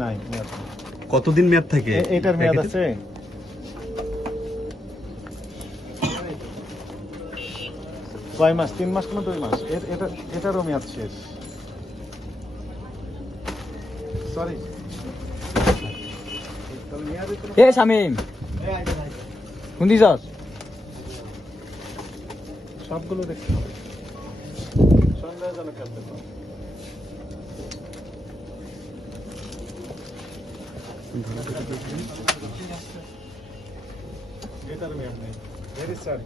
নাই মেয়াদ নেই। কতদিন মেয়াদ থাকে? এটার মেয়াদ আছে 6 মাস, 3 মাস না 2 মাস। এটারও মেয়াদ শেষ। সরি এ শামিম কোন দিছস? সবগুলো দেখতে হবে, সন্দেহজনক খেলতে হবে। এটার মেয়াদ নেই। ভেরি স্যাড,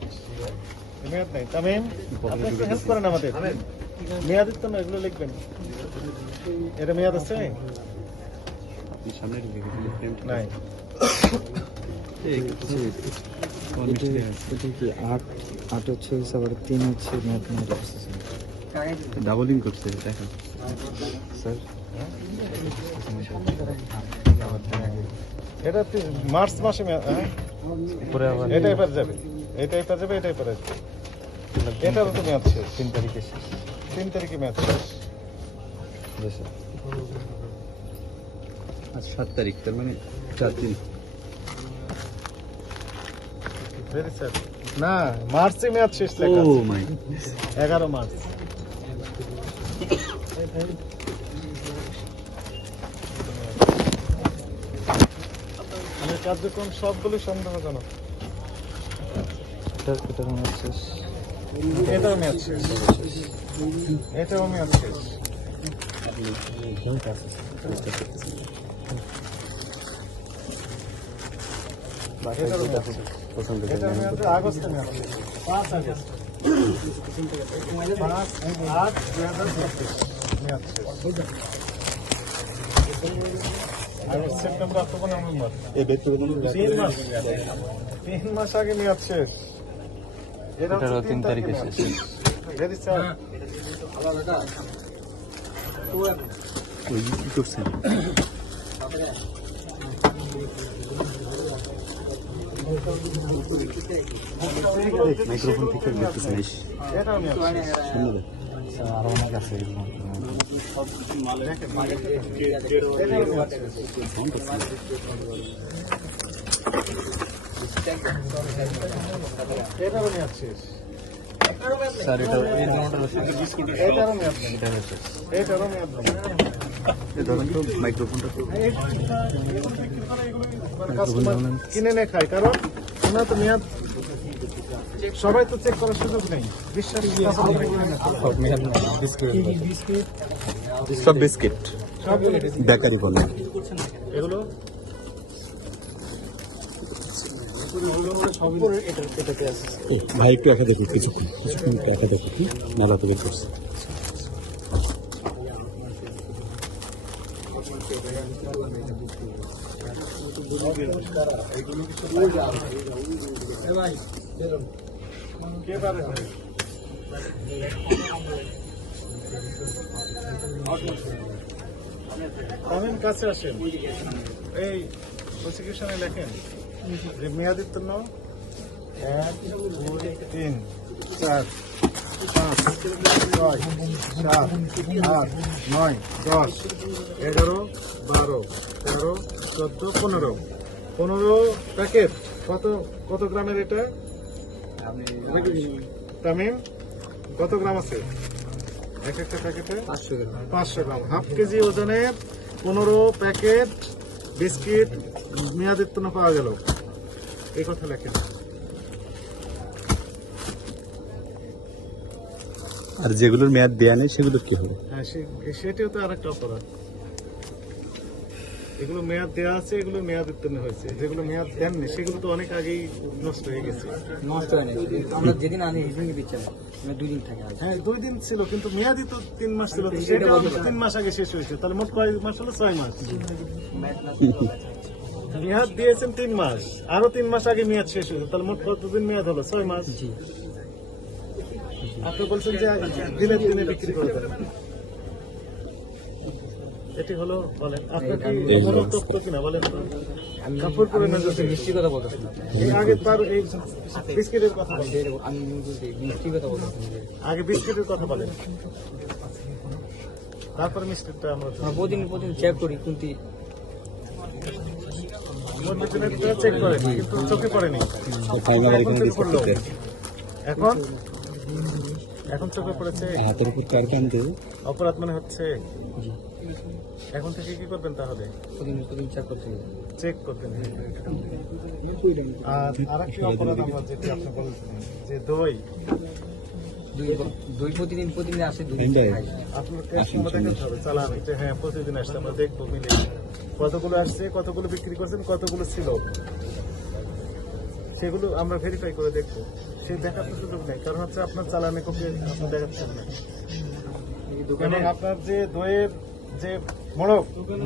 মেয়াদ নেই। তামিম, আপনি একটু হেল্প করেন আমাদের। মেয়াদের তো না, এগুলো লিখবেন। এটা মেয়াদ আছে নাই? আট হচ্ছে, আবার 3 হচ্ছে মেয়াদ নেই। ডাবলিং করছে দেখা স্যার এটা মার্চ মাসে মেয়াদ। উপরে আবার এটা এবার যাবে, এটা এবার যাবে, এটা এবার আসবে। এটারও তো মেয়াদ শেষ। 3 তারিখে শেষ। 3 তারিখে মেয়াদ শেষ। জি স্যার। আজ 7 তারিখ, তার মানে 4 দিন। Very sad. না, মার্চে মেয়াদ শেষ ও লেখা আছে। মাই 11 মার্চ। আমাদের কার্যক্রম সবগুলো সন্দেহজনক। এটা মেয়াদ শেষ। এটাও মেয়াদ শেষ। এটাও মেয়াদ শেষ। এটারও মেয়াদ শেষ। এটার মেয়াদ আগস্টে মেয়াদ শেষ। 5 আগস্ট। 5/8/2025 মেয়াদ শেষ। August, September, October, November. 3 মাস। 3 মাস আগে মেয়াদ শেষ। এটাও 3 তারিখে শেষ। Very sad. ওই কি করছেন? মাইক্রোফোন থেকে দেখতেছেন। এটাও মেয়াদ শেষ। শুনলে স্যার আরো অনেক আছে এরকম। এটাও মেয়াদ শেষ। এটারও মেয়াদ শেষ। স্যার এটা এই নোটটা আছে। এটারও মেয়াদ নেই। এটারও মেয়াদ নেই। ধরেন তো মাইক্রোফোনটা তো কাস্টমার কিনে নে খায়, কারণ ওনার তো মেয়াদ সবাই তো চেক করার সুযোগ নেই। বিশ্বাস কাস্টমার কিনে নেয়। সব বিস্কিট সবগুলো বেকারি পণ্য। এগুলো ভাই একটু একা দেখো, কিছুক্ষণ একটু একা দেখো কি মেলা তো বের করছে। কে পারে? তামিম কাছে আসেন। এই প্রসিকিউশনে লেখেন যে মেয়াদোত্তীর্ণ 1 2 3 4 5 6 7 8 9 10 11 12 13 14 15 15 প্যাকেট। কত গ্রামের এটা তামিম? কত গ্রাম আছে এক একটা প্যাকেটে? 500 গ্রাম। হাফ কেজি ওজনের 15 প্যাকেট বিস্কিট মেয়াদোত্তীর্ণ পাওয়া গেল। এই কথা লেখেন। আর যেগুলোর মেয়াদ দেয়া নেই সেগুলোর কি হবে? হ্যাঁ, সেটিও তো আরেকটা অপরাধ। এগুলো মেয়াদ দেওয়া আছে, এগুলো মেয়াদ উত্তীর্ণ হয়েছে। যেগুলো মেয়াদ দেননি সেগুলো তো অনেক আগেই নষ্ট হয়ে গেছে। নষ্ট হয় না। আমরা যেদিন আনি সেদিনই দিচ্ছি না। 2 দিন থাকে। হ্যাঁ, 2 দিন ছিল, কিন্তু মেয়াদই তো 3 মাস ছিল। সেটা 3 মাস আগে শেষ হয়েছে। তাহলে মোট কয় মাস হলো? 6 মাস। মেয়াদ দিয়েছেন 3 মাস, আরো 3 মাস আগে মেয়াদ শেষ হয়েছে। তাহলে মোট কতদিন মেয়াদ হলো? 6 মাস। আপনি বলছেন যে দিনে দিনে বিক্রি করে দেন। এটি হলো, বলেন আপনার কি কোনো তথ্য কিনা বলেন তো? কাপড় পরে না যাচ্ছে। মিষ্টি কথা বলতেছি না। এই আগে তার এই বিস্কিটের কথা বলেন। আমি মিষ্টি কথা বলতেছি। আগে বিস্কিটের কথা বলেন, তারপরে মিষ্টিটা আমরা প্রতিদিন চেক করি কোনটি চেক করে কিন্তু চোখে পড়েনি। ফাইনাল এখন এখানে চোখে পড়লো। ডিসকাস এখন এখন চোখে পড়েছে। হাতের উপর কার কান দেবে অপরাধ মনে হচ্ছে। এখন থেকে কি করবেন তাহলে? প্রতিদিন চেক করতে হবে। চেক করবেন। আর আরেকটি অপরাধ আমরা যেটি আপনি বলেছিলেন যে দই দুই প্রতিদিন আসে, দুই Vendor. খাই। আপনার ক্যাশ আমরা দেখাতে হবে চালান যে হ্যাঁ প্রতিদিন আসছে, আমরা দেখবো মিলে কতগুলো আসছে, কতগুলো বিক্রি করছেন, কতগুলো ছিল, সেগুলো আমরা ভেরিফাই করে দেখবো। সেই দেখার তো সুযোগ নেই, কারণ হচ্ছে আপনার চালানে কপি আপনি দেখাচ্ছেন না। এবং আপনার যে দইয়ের যে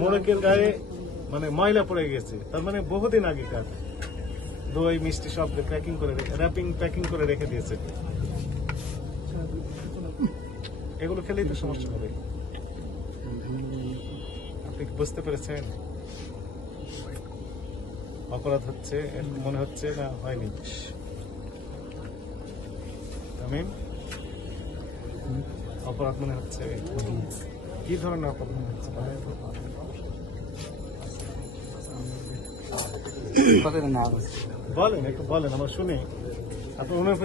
মোড়কের গায়ে মানে ময়লা পড়ে গেছে, তার মানে বহুদিন আগেকার দই মিষ্টি সব প্যাকিং করে প্যাকিং করে রেখে দিয়েছে। এগুলো খেলেই তো সমস্যা হবে। আপনি কি বুঝতে পেরেছেন অপরাধ হচ্ছে মনে হচ্ছে না হয়নি? তামিম, অপরাধ মনে হচ্ছে? কি ধরনের অপরাধ মনে হচ্ছে? কতদিন না বলেন, একটু বলেন, আমরা শুনি। আপনার অনুভূতি